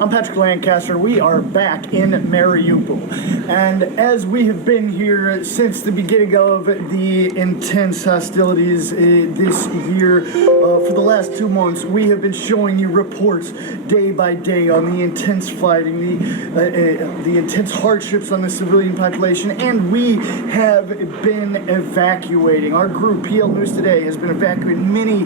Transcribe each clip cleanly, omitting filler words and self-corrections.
I'm Patrick Lancaster. We are back in Mariupol. And as we have been here since the beginning of the intense hostilities this year, for the last 2 months, we have been showing you reports day by day on the intense fighting, the intense hardships on the civilian population, and we have been evacuating. Our group, PL News Today, has been evacuating many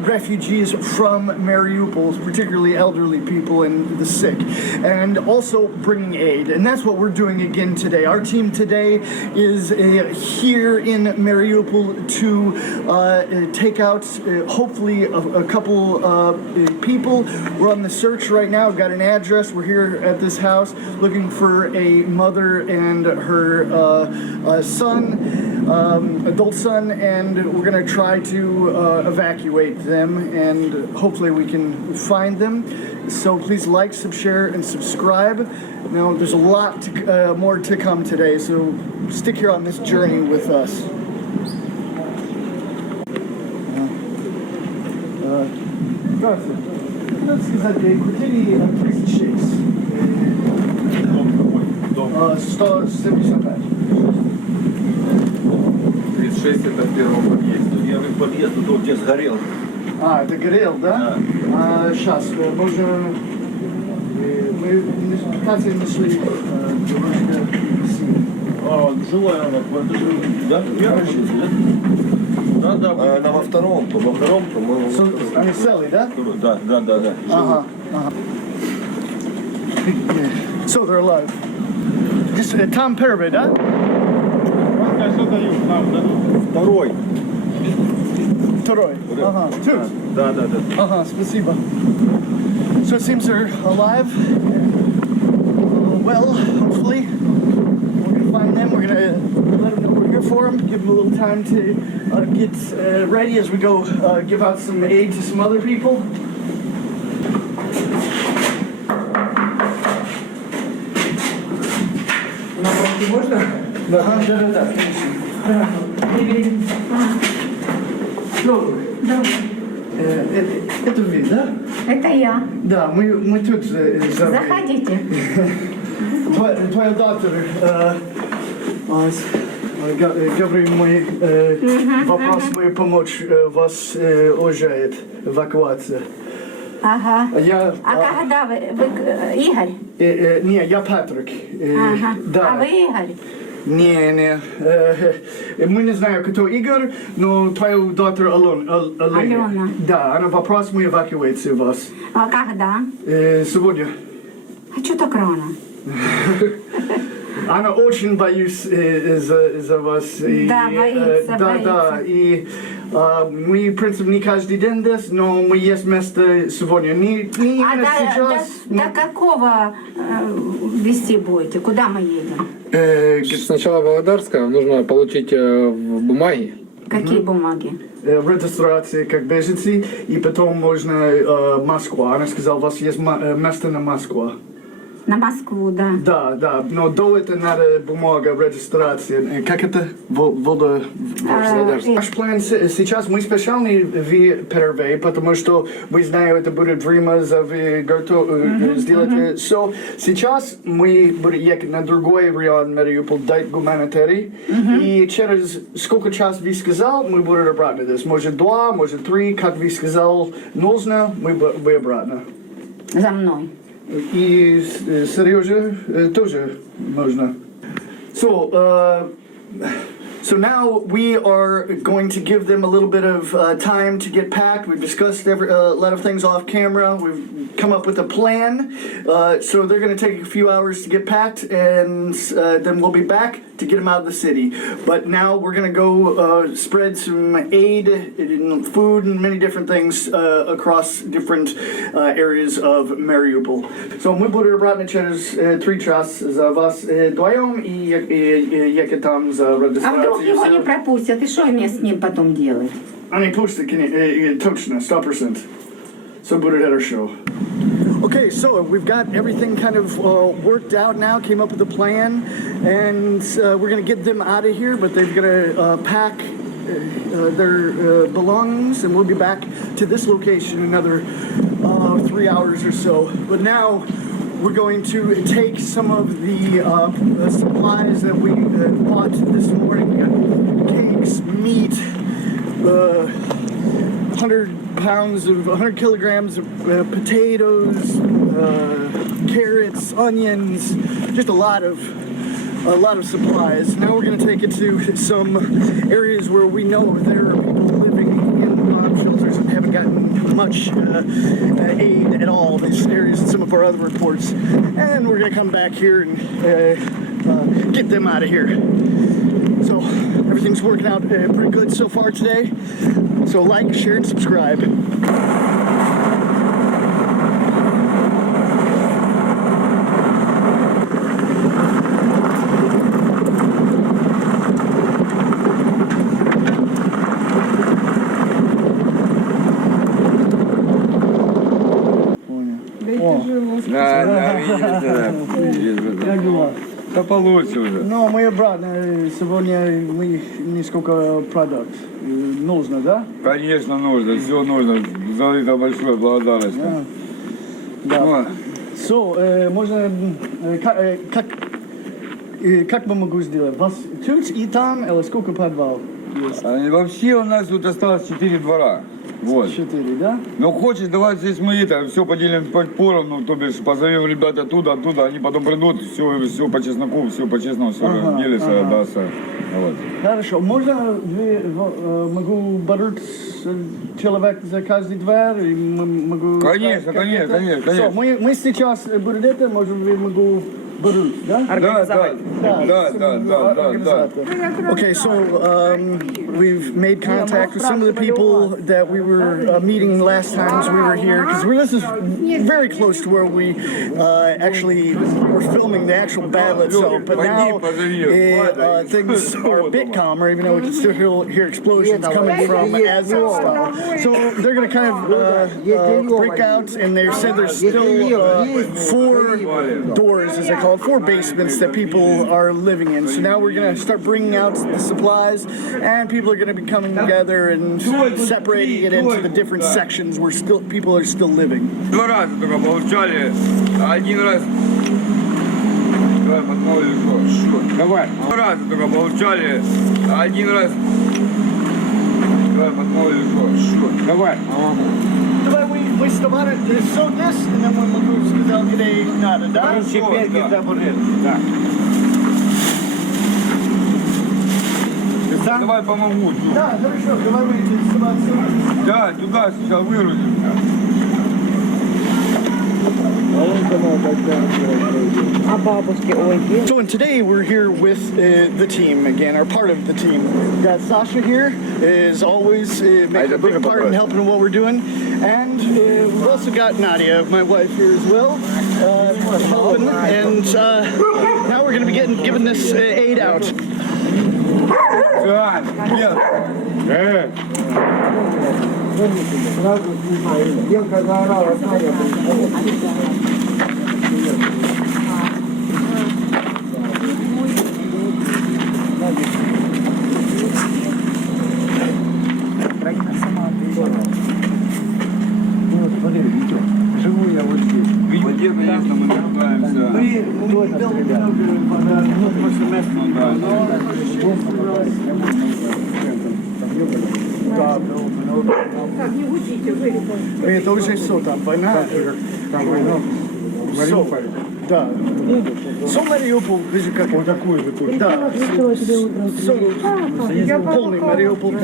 refugees from Mariupol, particularly elderly people and the sick, and also bringing aid. And that's what we're doing again today. Our team today is here in Mariupol to take out hopefully a couple people. We're on the search right now. We've got an address. We're here at this house looking for a mother and her son, adult son, and we're going to try to evacuate them, and hopefully we can find them. So please like, share, and subscribe. Now, there's a lot more to come today, so stick here on this journey with us. Как сказать, квартире 36. 175. 36 это в первом подъезде. Первый подъезд, тут где сгорел. А, это горел, да? Да. Сейчас, можем... Мы в нашли Жилая она, да? Да, да. Она во втором, по-моему. Они целые, да? Да. Ага. So they're alive. This is Tom Perry, да? Второй. Второй. Ага. Two. Да. Ага, спасибо. So it seems they're alive. Well, hopefully. We're going to find them. We're going to let them know we're here for them. Give them a little time to get ready as we go give out some aid to some other people. Можно? Да, конечно. Да. Это вы, да? Это я. Да, мы тут Заходите. Твоя доктор говорит, мой вопрос, мы помочь вас уезжает, эвакуация. Ага. А когда вы Игорь? Не, я Патрик. Ага. Да. А вы Игорь? Не. Мы не знаем, кто Игорь, но твою дочь Алена. Да, она вопрос, мы эвакуируем вас. А когда? Сегодня. А что так рано? Она очень боюсь из-за вас. Да, боится. Да. И мы, в принципе, не каждый день здесь, но мы есть место сегодня. Не сейчас. До какого вести будете? Куда мы едем? Сначала Володарская, нужно получить бумаги. Какие бумаги? Регистрация как беженцы, и потом можно Москва. Она сказала, у вас есть место на Москву. На Москву, да. Да, но до этого надо бумага, регистрация. Как это? Наш план сейчас, мы специально в первый, потому что мы знаем, это будет время сделать все. Сейчас мы будем ехать на другой район Мариуполь, дать гуманитарий. И через сколько час вы сказал, мы будем обратно здесь. Может 2, может 3, как вы сказал, нужно, мы обратно. За мной. И Сережа тоже можно. So now we are going to give them a little bit of time to get packed. We've discussed a lot of things off camera. We've come up with a plan. So they're going to take a few hours to get packed, and then we'll be back to get them out of the city. But now we're going to go spread some aid and food and many different things across different areas of Mariupol. So мы будем обратно через 3 часа за вас вдвоем и ехать там за регистрацию. Его не пропустят, и что мне с ним потом делать? Они пустят, точно, 100%. So будет хорошо. Okay, so we've got everything kind of worked out now, came up with a plan, and we're going to get them out of here, but they've got to pack their belongings, and we'll be back to this location in another 3 hours or so. But now we're going to take some of the supplies that we bought this morning: cakes, meat, 100 kilograms of potatoes, carrots, onions, just a lot of supplies. Now we're going to take it to some areas where we know there are people living in bomb shelters and haven't gotten much aid at all. These areas in some of our other reports, and we're going to come back here and get them out of here. So everything's working out pretty good so far today. So like, share, and subscribe. Да, видите, да. Да получше уже. Но мы обратно. Сегодня мы несколько продуктов. Нужно, да? Конечно, нужно, все нужно. За это большое благодарность. Да. So, можно... Как мы могу сделать? Вас тут и там, или сколько подвал есть? Вообще у нас тут осталось 4 двора. Вот. 4, да? Ну хочешь, давай здесь мы это все поделим поровну, то бишь позовем ребят оттуда, они потом придут, все по чесноку, все по честному, все делится, отдастся. Вот. Хорошо. Можно могу бороться человек за каждый двор? И могу... Конечно. So, мы сейчас будем это, может быть, могу бороться, да? Да. Okay, so we've made contact with some of the people that we were meeting last times we were here, because this is very close to where we actually were filming the actual battle itself. But now things are a bit calmer, even though we can still hear explosions coming from Azovstal. So they're going to kind of break out, and they said there's still 4 doors, as they call it, 4 basements that people are living in. So now we're going to start bringing out the supplies, and people are going to be coming together and separating it into the different sections where people are still living. 2 раза только получали, 1 раз... Давай подмолвили, что? Давай. 2 раза только получали, 1 раз... Давай подмолвили, что? Давай. Давай мы вставали, so this, and then when мы сказал, где надо, да? Теперь где-то да. Давай помогу. Да, хорошо, давай мы вставаться. Да, туда сейчас выгрузим. So and today we're here with the team again, or part of the team. We've got Sasha here, is always making a big part in helping what we're doing. And we've also got Nadia, my wife, here as well, helping. And now we're going to be giving this aid out. Живу я вот здесь. В воде, конечно, мы нуждаемся. Это уже все там, война. Мариуполь. Да. Со Мариуполь, вижу, как вот такой же тут. Да. Полный Мариуполь.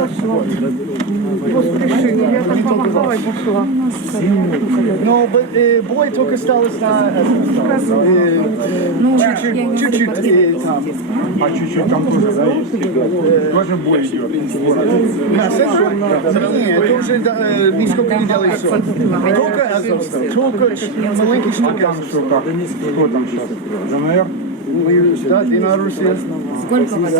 Но бой только осталось на... Чуть-чуть там. А чуть-чуть там тоже, да, есть? Тоже бой идет. Нет, это уже нисколько не делается. Только Азовстал. Только маленький штук. Кто там сейчас? ДНР? Да, Белоруссия. Сколько вас?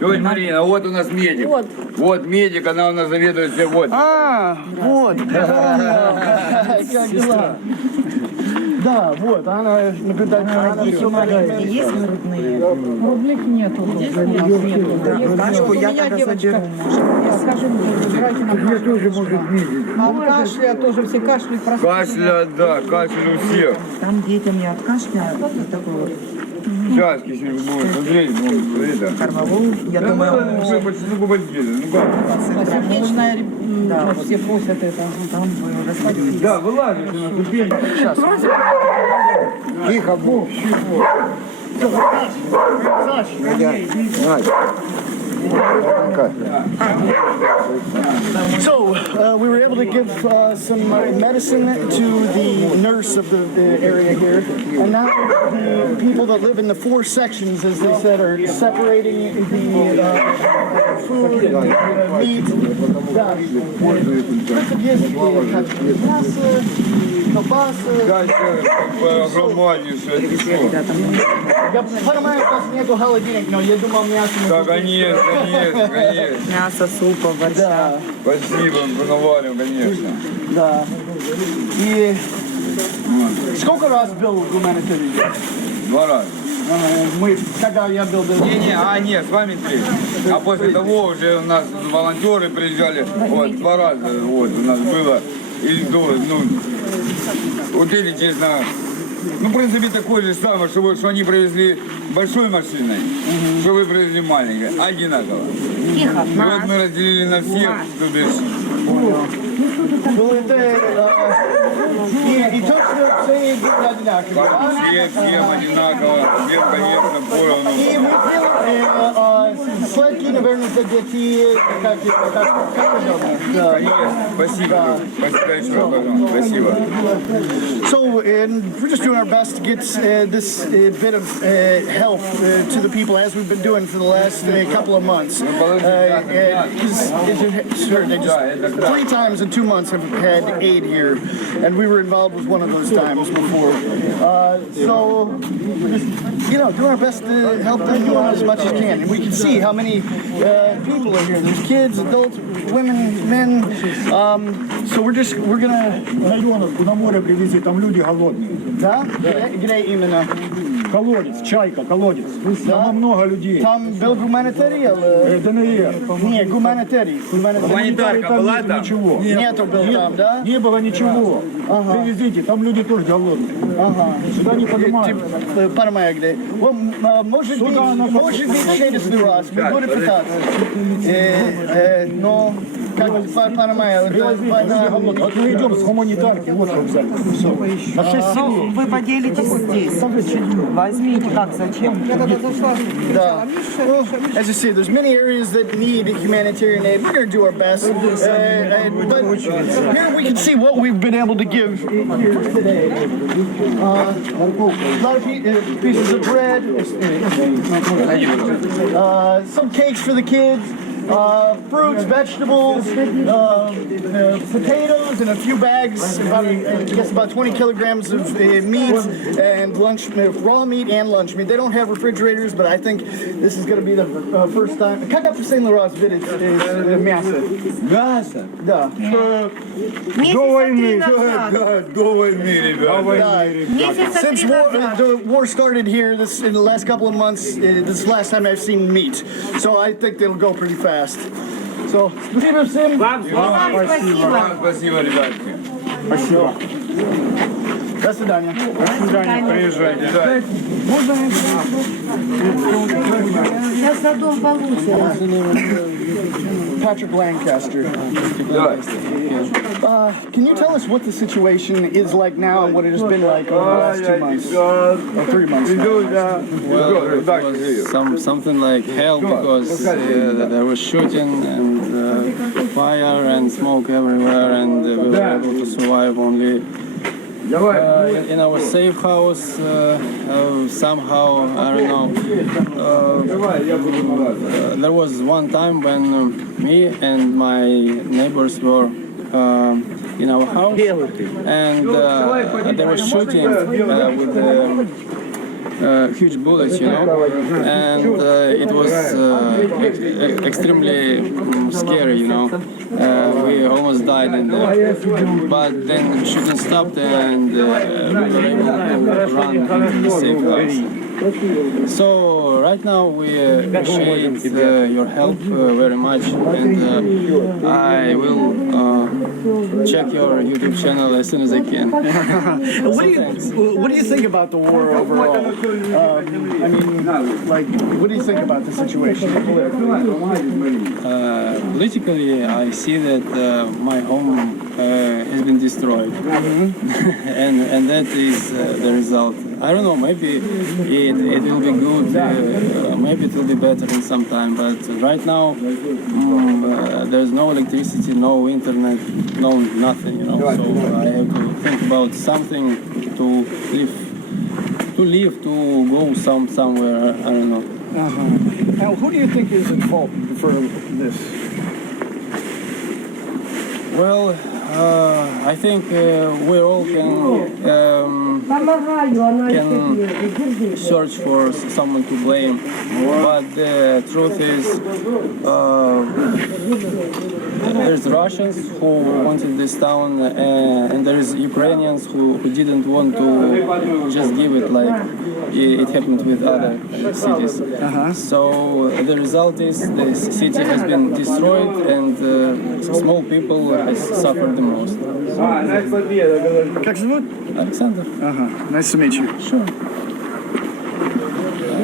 Тетя Марина, вот у нас медик. Вот медик, она у нас заведует всем. Вот. Вот. Как дела? Да, вот, она наблюдает. Есть грудные? Грудных нету. Тачку я тогда заберу. Скажем, играйте на А у кашля тоже все кашляют. Кашля, да, кашель у всех. Там детям не от кашля, вот такой вот Сейчас, если будет смотреть, это. кормовой, я думаю, Уже почти побольнее. Ну как? Сердечная, Да. все просят это. там расходились. Да, вылазишь на ступеньки. Тихо, Бог. So we were able to give some medicine to the nurse of the area here, and now the people that live in the 4 sections, as they said, are separating the food, meat. Да. Дальше громаднейшее число. Я понимаю, у вас нету холодильника, но я думал, мясо... Да, конечно, конечно, конечно. Мясо, супа, борща. Да, Спасибо, наварим, конечно. да. И сколько раз был гуманитарий? 2 раза. Мы, когда я был... Нет, с вами 3. А после того уже у нас волонтеры приезжали, вот, 2 раза, вот, у нас было. И, вот эти, честно, в принципе, такое же самое, что они привезли большой машиной, что вы привезли маленькой, одинаково. И вот мы разделили на всех, то бишь. Ну, это... И точно все одинаково. Всем одинаково, всем, конечно, поровну. И мы делали сладкие, наверное, для детей, как да. Спасибо. Спасибо еще раз, пожалуйста. Спасибо. So, and we're just doing our best to get this bit of help to the people, as we've been doing for the last couple of months. Sure, they just 3 times in 2 months have had aid here, and we were involved with one of those times before. So, just, doing our best to help them do as much as can. And we can see how many people are here. There's kids, adults, women, men. So we're gonna... На море привезли, там люди голодные. Да? Где именно? Колодец, чайка, колодец. Там много людей. Там был гуманитарий? Это не я. Не, гуманитарий. Гуманитарка была там? Ничего. Нету был там, да? Не было ничего. Привезите, там люди тоже голодные. Ага. Сюда не поднимают. Понимаю, где. Может быть, через раз. Мы будем пытаться. Но, как понимаю, Вот мы идем с гуманитарки, вот что взяли. Все. На 6 семей. Вы поделитесь здесь. Возьмите, как, зачем? Да. Well, as you see, there's many areas that need humanitarian aid. We're going to do our best. But here we can see what we've been able to give here today. A lot of pieces of bread, some cakes for the kids. Fruits, vegetables, potatoes, and a few bags, about 20 kilograms of meat and raw meat and lunch meat. They don't have refrigerators, but I think this is going to be the first time. Как я последний раз видел мясо? Мясо? Да. До войны, ребята. Since the war started here, in the last couple of months, this is the last time I've seen meat. So I think they'll go pretty fast. So, спасибо всем. Спасибо, ребятки. Спасибо. До свидания. До свидания, приезжайте. Сейчас за дом получится. Patrick Lancaster. Can you tell us what the situation is like now and what it has been like over the last 2 months? Or 3 months now? Well, something like hell because there was shooting and fire and smoke everywhere, and we were able to survive only in our safe house. Somehow, I don't know. There was one time when me and my neighbors were in our house, and they were shooting with huge bullets, you know, and it was extremely scary, you know. We almost died in there, but then shooting stopped and we were able to run to the safe house. So right now we appreciate your help very much, and I will check your YouTube channel as soon as I can. What do you think about the war overall? I mean, like, what do you think about the situation? Politically, I see that my home has been destroyed, and that is the result. I don't know, maybe it will be good, maybe it will be better in some time, but right now there's no electricity, no internet, no nothing, you know, so I have to think about something to live, to go somewhere, I don't know. Now, who do you think is at fault for this? Well, I think we all can search for someone to blame, but the truth is there's Russians who wanted this town, and there's Ukrainians who didn't want to just give it like it happened with other cities. So the result is the city has been destroyed, and small people has suffered the most. Как зовут? Alexander. Nice to meet you. Sure.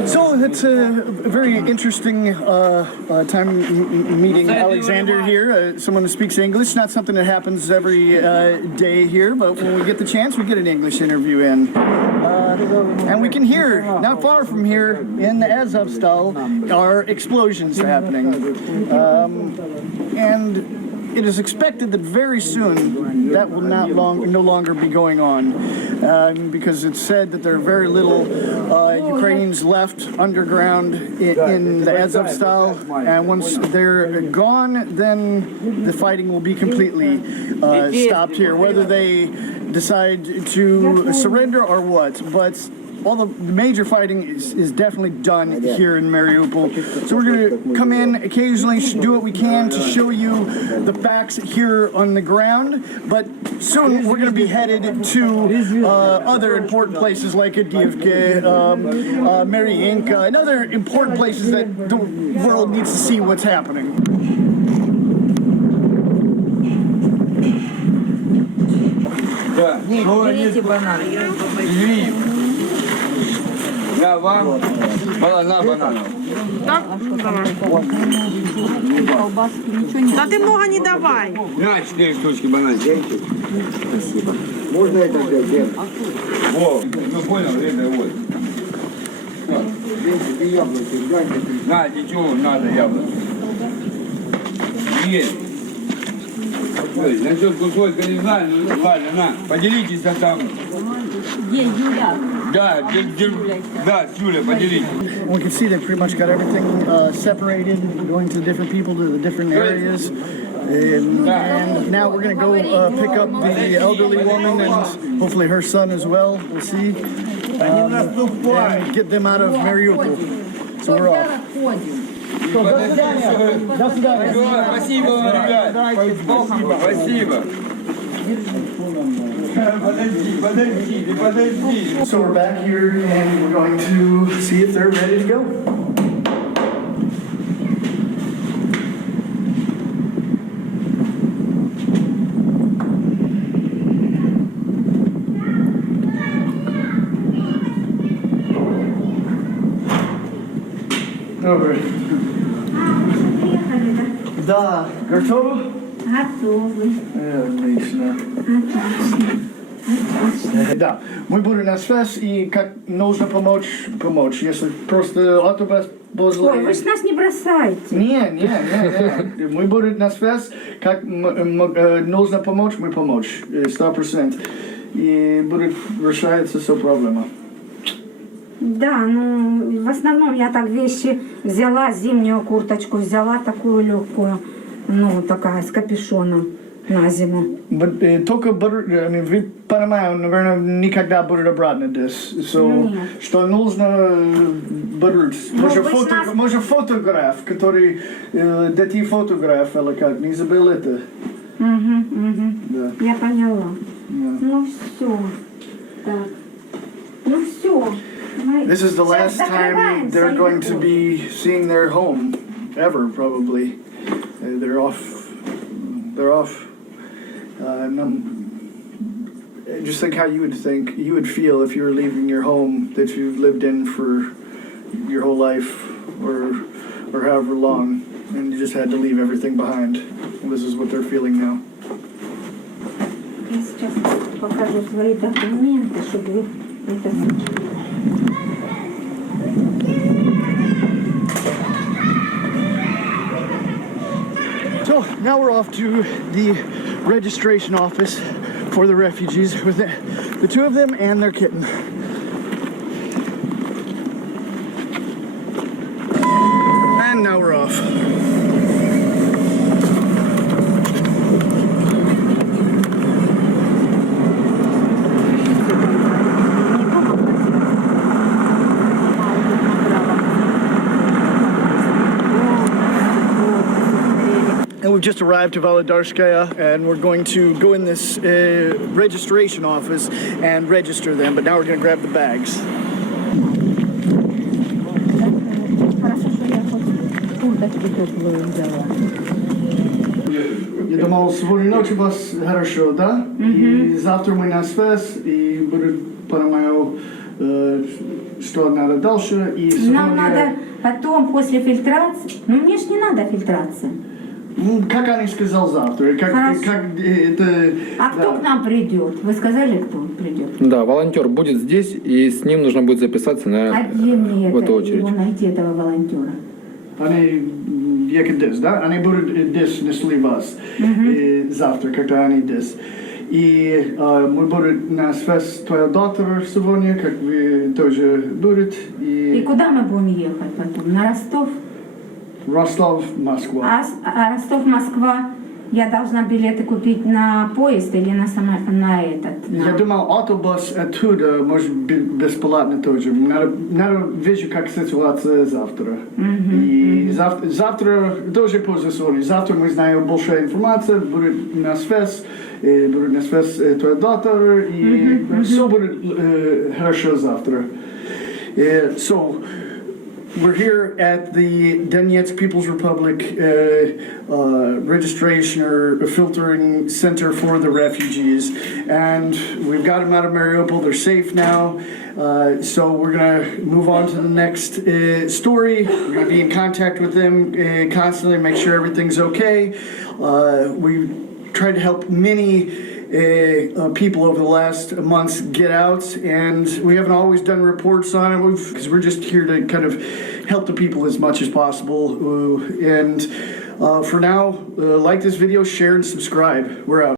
So it's a very interesting time meeting Alexander here, someone who speaks English. Not something that happens every day here, but when we get the chance, we get an English interview in. And we can hear, not far from here, in the Azovstal, are explosions happening. And it is expected that very soon that will no longer be going on, because it's said that there are very little Ukrainians left underground in the Azovstal, and once they're gone, then the fighting will be completely stopped here, whether they decide to surrender or what. But all the major fighting is definitely done here in Mariupol. So we're going to come in occasionally, do what we can to show you the facts here on the ground. But soon we're going to be headed to other important places like Avdiivka, Mariinka, and other important places that the world needs to see what's happening. Я вам банана. Так? Ну, давай. Да ты много не давай. На, 4 штучки бананов. Спасибо. Можно это сделать? Во, ну понял, это вот. На, ничего, надо яблоко. Есть. Насчет кусочка не знаю, ну ладно, на, поделитесь там. Где Юля? Да, Юля, поделитесь. We can see they pretty much got everything separated, going to different people to the different areas. And now we're going to go pick up the elderly woman and hopefully her son as well. We'll see. And get them out of Mariupol. So we're off. До свидания. Спасибо, ребят. Спасибо. Подожди. So we're back here and we're going to see if they're ready to go. Добрый. Да, готовы? Готовы. Отлично. Да, мы будем на связь, и как нужно помочь. Если просто автобус возле... Ой, вы ж нас не бросайте. Не. Мы будем на связь, как нужно помочь, мы помочь. 100%. И будет решаться все проблема. Да, ну, в основном я так вещи взяла, зимнюю курточку взяла, такую легкую, ну, такая, с капюшоном. на зиму. Только, понимаю, наверное, никогда будет обратно здесь. So, что нужно брать. Может, фотограф, который, дети фотограф, или как, не забыл это. Да. Я поняла. Ну все. Так. Ну все. This is the last time they're going to be seeing their home, ever, probably. They're off. Just think how you would feel if you were leaving your home that you've lived in for your whole life, or however long, and you just had to leave everything behind. And this is what they're feeling now. Я сейчас покажу свои документы, чтобы вы это... So now we're off to the registration office for the refugees with the two of them and their kitten. And now we're off. And we've just arrived to Volodyarskaya, and we're going to go in this registration office and register them, but now we're going to grab the bags. Я думал, сегодня ночью у вас хорошо, да? И завтра мы на связь, и будет, понимаю, что надо дальше. И сегодня... Нам надо потом, после фильтрации... Ну, мне ж не надо фильтрация. Как они сказали завтра? Как это... А кто к нам придет? Вы сказали, кто придет? Да, волонтер будет здесь, и с ним нужно будет записаться А где мне в эту очередь. его найти, этого волонтера? Они ехать здесь, да? Они будут здесь несли вас завтра, когда они здесь. И мы будем на связь твоя доктора сегодня, как вы тоже будете. И куда мы будем ехать потом? На Ростов? Ростов, Москва. А Ростов, Москва, я должна билеты купить на поезд или на этот? Я думал, автобус оттуда, может, бесплатно тоже. Надо видеть, как ситуация завтра. И завтра тоже позже сегодня. Завтра мы знаем больше информации, будет на связь твой доктор, и все будет хорошо завтра. So, we're here at the Donetsk People's Republic registration or filtering center for the refugees. And we've got them out of Mariupol. They're safe now. So we're going to move on to the next story. We're going to be in contact with them constantly, make sure everything's okay. We tried to help many people over the last months get out, and we haven't always done reports on it because we're just here to kind of help the people as much as possible. And for now, like this video, share, and subscribe. We're out.